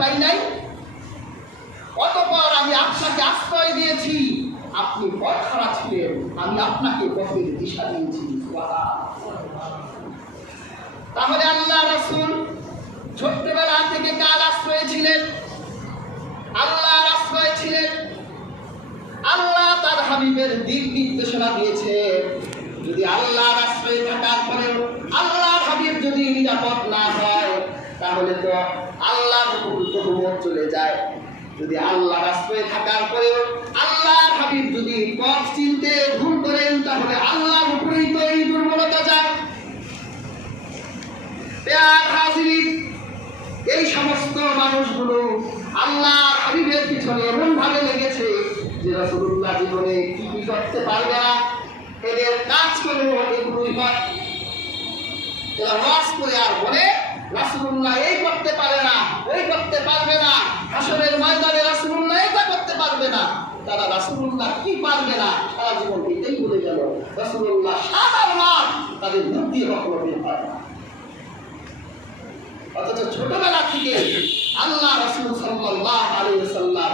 পাই নাই, অতঃপর আমি আপনাকে আশ্রয় দিয়েছি, আপনি পথহারা ছিলেন, আমি আপনাকে পথের দিশা দিয়েছি। তাহলে আল্লাহ রাসূল ছোট্টবেলা থেকে কার আশ্রয় ছিলেন? আল্লাহর আশ্রয় ছিলেন। আল্লাহ তার হাবিবের দিক নির্দেশনা দিয়েছে। যদি আল্লাহর আশ্রয় থাকার পরেও আল্লাহর হাবিব যদি নিরাপদ না হয়, তাহলে তো আল্লাহর হুকুমত চলে যায়। যদি আল্লাহর আশ্রয় থাকার পরেও আল্লাহর হাবিব যদি পথ চিনতে ভুল করেন, তাহলে আল্লাহর উপরেই তো এই দুর্বলতা যায়। প্রিয় হাজিরিন, এই সমস্ত মানুষগুলো আল্লাহর হাবিবের পিছনে এমন ভাবে লেগেছে যে রাসূলুল্লাহ জীবনে কি কি করতে পারবে না, এদের কাজ করে এগুলোই হয়। এরা ওয়াজ করে আর বলে রাসূলুল্লাহ এই করতে পারে না, ওই করতে পারবে না, হাসরের ময়দানে রাসূলুল্লাহ এটা করতে পারবে না। তারা রাসূলুল্লাহ কি পারবে না সারা জীবন এটাই বলে গেল। রাসূলুল্লাহ সাধারণ, তাদের বুদ্ধি কখনো বের হয় না। অথচ ছোটবেলা থেকে আল্লাহ রাসূল সাল্লাল্লাহু আলাইহি ওয়াসাল্লাম